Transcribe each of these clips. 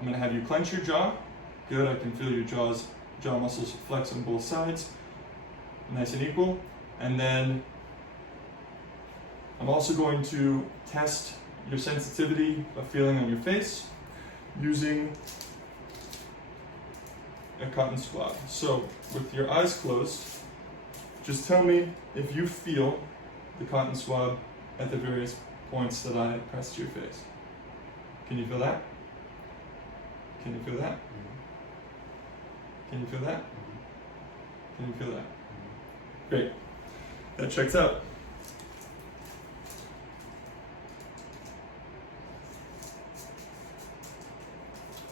I'm going to have you clench your jaw. Good, I can feel your jaw muscles flex on both sides. Nice and equal. And then I'm also going to test your sensitivity of feeling on your face using a cotton swab. So with your eyes closed, just tell me if you feel the cotton swab at the various points that I pressed to your face. Can you feel that? Can you feel that? Can you feel that? Can you feel that? Great. That checks out.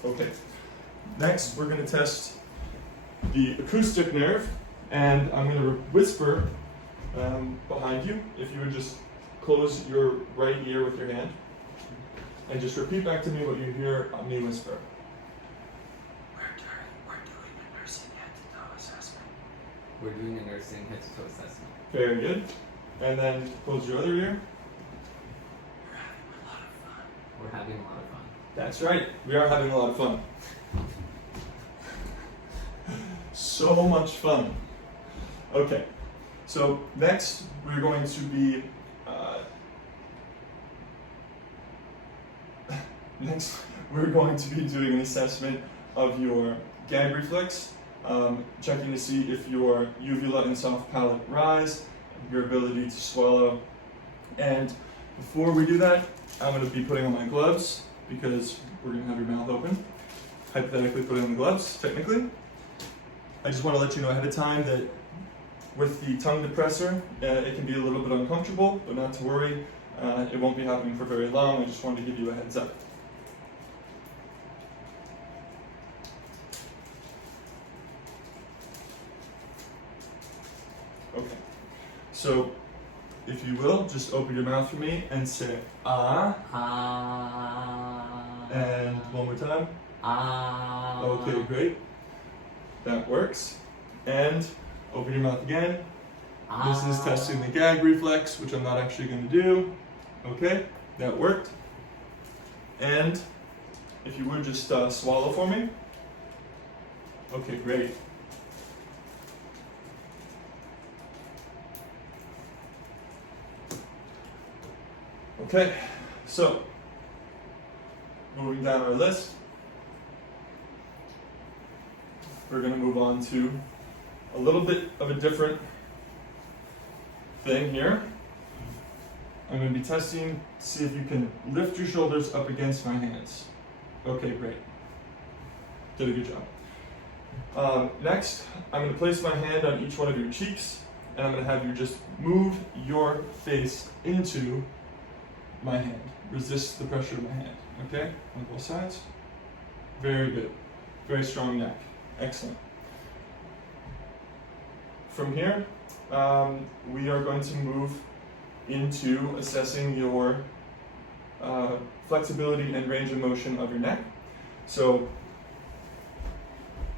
Okay. Next, we're going to test the acoustic nerve, and I'm going to whisper behind you. If you would just close your right ear with your hand, and just repeat back to me what you hear me whisper. We're doing a nursing head-to-toe assessment. We're doing a nursing head-to-toe assessment. Very good. And then close your other ear. We're having a lot of fun. That's right. We are having a lot of fun. So much fun. Okay. So next we're going to be doing an assessment of your gag reflex, checking to see if your uvula and soft palate rise, your ability to swallow. And before we do that, I'm going to be putting on my gloves because we're going to have your mouth open. Hypothetically putting on the gloves, technically. I just want to let you know ahead of time that with the tongue depressor, it can be a little bit uncomfortable, but not to worry. It won't be happening for very long. I just wanted to give you a heads up. Okay, so if you will, just open your mouth for me and say ah. Ah. And one more time. Ah. Okay, great. That works. And open your mouth again. This is testing the gag reflex, which I'm not actually going to do. Okay, that worked. And if you would just swallow for me. Okay, great. Okay, so moving down our list, we're going to move on to a little bit of a different thing here. I'm going to be testing to see if you can lift your shoulders up against my hands. Okay, great. Did a good job. Next, I'm going to place my hand on each one of your cheeks, and I'm going to have you just move your face into my hand. Resist the pressure of my hand. Okay? On both sides. Very good. Very strong neck. Excellent. From here, we are going to move into assessing your flexibility and range of motion of your neck. So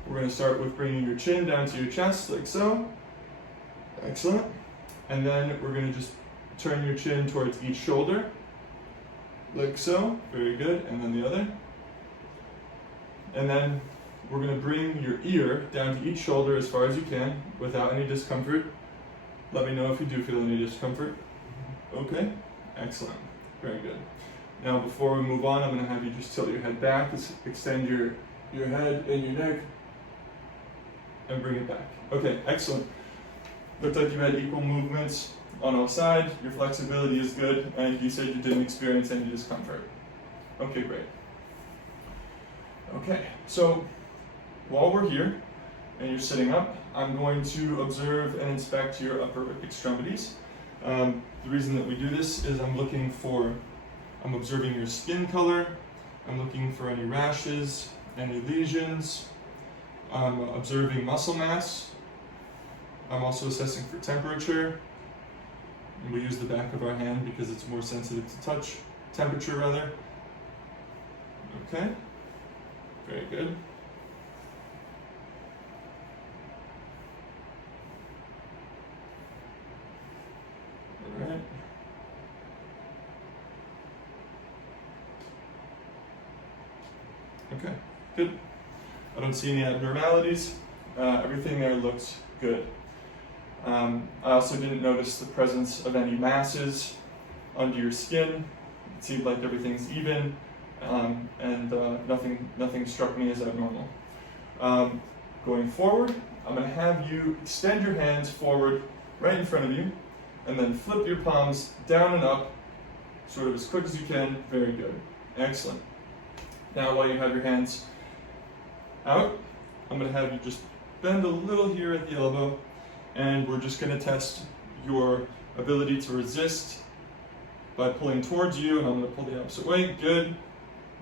we're going to start with bringing your chin down to your chest, like so. Excellent. And then we're going to just turn your chin towards each shoulder, like so. Very good. And then the other. And then we're going to bring your ear down to each shoulder as far as you can without any discomfort. Let me know if you do feel any discomfort. Okay, excellent. Very good. Now before we move on, I'm going to have you just tilt your head back, extend your head and your neck, and bring it back. Okay, excellent. Looked like you had equal movements on all sides, your flexibility is good, and you said you didn't experience any discomfort. Okay, great. Okay, so while we're here and you're sitting up, I'm going to observe and inspect your upper extremities. The reason that we do this is I'm observing your skin color, I'm looking for any rashes, any lesions, I'm observing muscle mass, I'm also assessing for temperature. And we use the back of our hand because it's more sensitive to touch, temperature rather. Okay, very good. All right. Okay, good. I don't see any abnormalities. Everything there looks good. I also didn't notice the presence of any masses under your skin. It seemed like everything's even, and nothing struck me as abnormal. Going forward, I'm going to have you extend your hands forward right in front of you, and then flip your palms down and up, sort of as quick as you can. Very good. Excellent. Now, while you have your hands out, I'm going to have you just bend a little here at the elbow, and we're just going to test your ability to resist by pulling towards you, and I'm going to pull the opposite way. Good.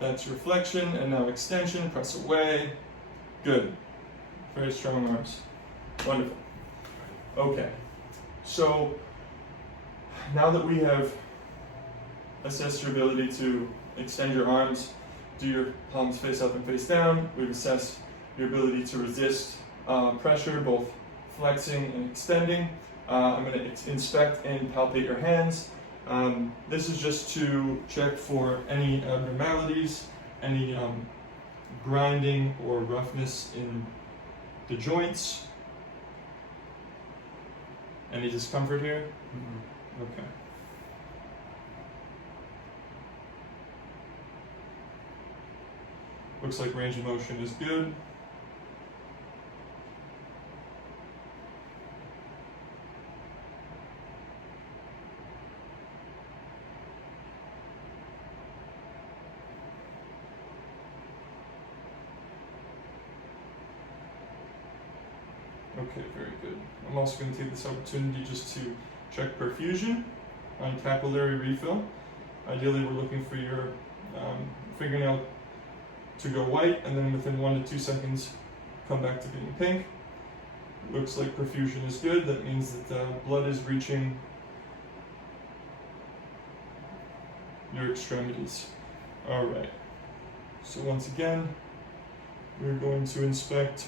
That's your flexion, and now extension. Press away. Good. Very strong arms. Wonderful. Okay. So now that we have assessed your ability to extend your arms, do your palms face up and face down, we've assessed your ability to resist pressure, both flexing and extending. I'm going to inspect and palpate your hands. This is just to check for any abnormalities, any grinding or roughness in the joints. Any discomfort here? Mm-hmm. Okay. Looks like range of motion is good. Okay, very good. I'm also going to take this opportunity just to check perfusion on capillary refill. Ideally, we're looking for your fingernail to go white, and then within 1 to 2 seconds, come back to being pink. Looks like perfusion is good. That means that blood is reaching your extremities. All right. So once again, we're going to inspect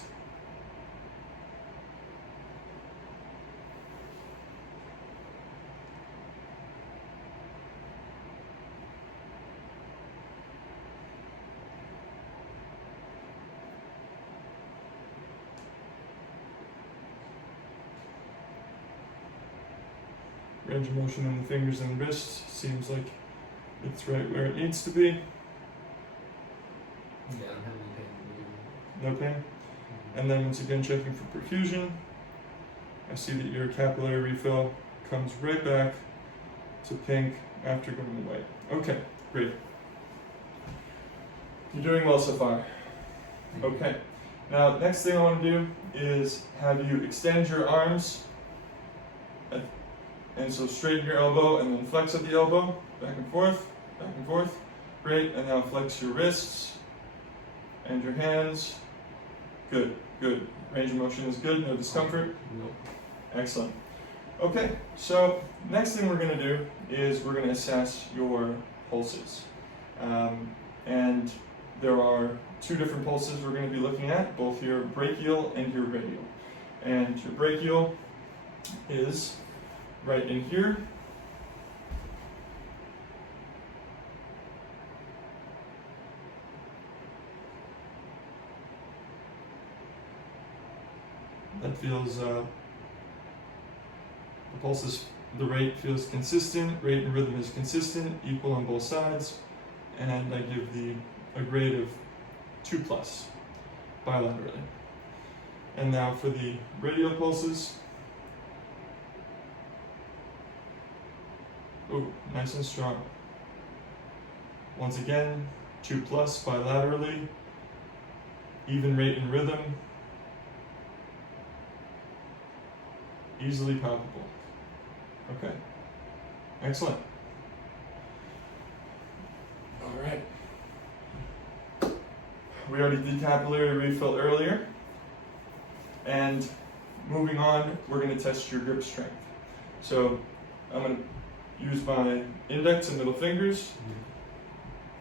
range of motion in the fingers and wrists. Seems like it's right where it needs to be. Yeah, I don't have any pain. No pain. And then once again checking for perfusion. I see that your capillary refill comes right back to pink after going white. Okay, great. You're doing well so far. Okay. Now, next thing I want to do is have you extend your arms. And so straighten your elbow and then flex at the elbow, back and forth, back and forth. Great, and now flex your wrists and your hands. Good, good. Range of motion is good, no discomfort? Nope. Excellent. Okay, so next thing we're going to do is we're going to assess your pulses. And there are 2 different pulses we're going to be looking at, both your brachial and your radial. And your brachial is right in here. That feels, the pulses, the rate feels consistent, rate and rhythm is consistent, equal on both sides, and I give a grade of 2+ bilaterally. And now for the radial pulses. Oh, nice and strong. Once again, 2+ bilaterally, even rate and rhythm, easily palpable. Okay, excellent. All right. We already did capillary refill earlier, and moving on, we're going to test your grip strength. So I'm going to use my index and middle fingers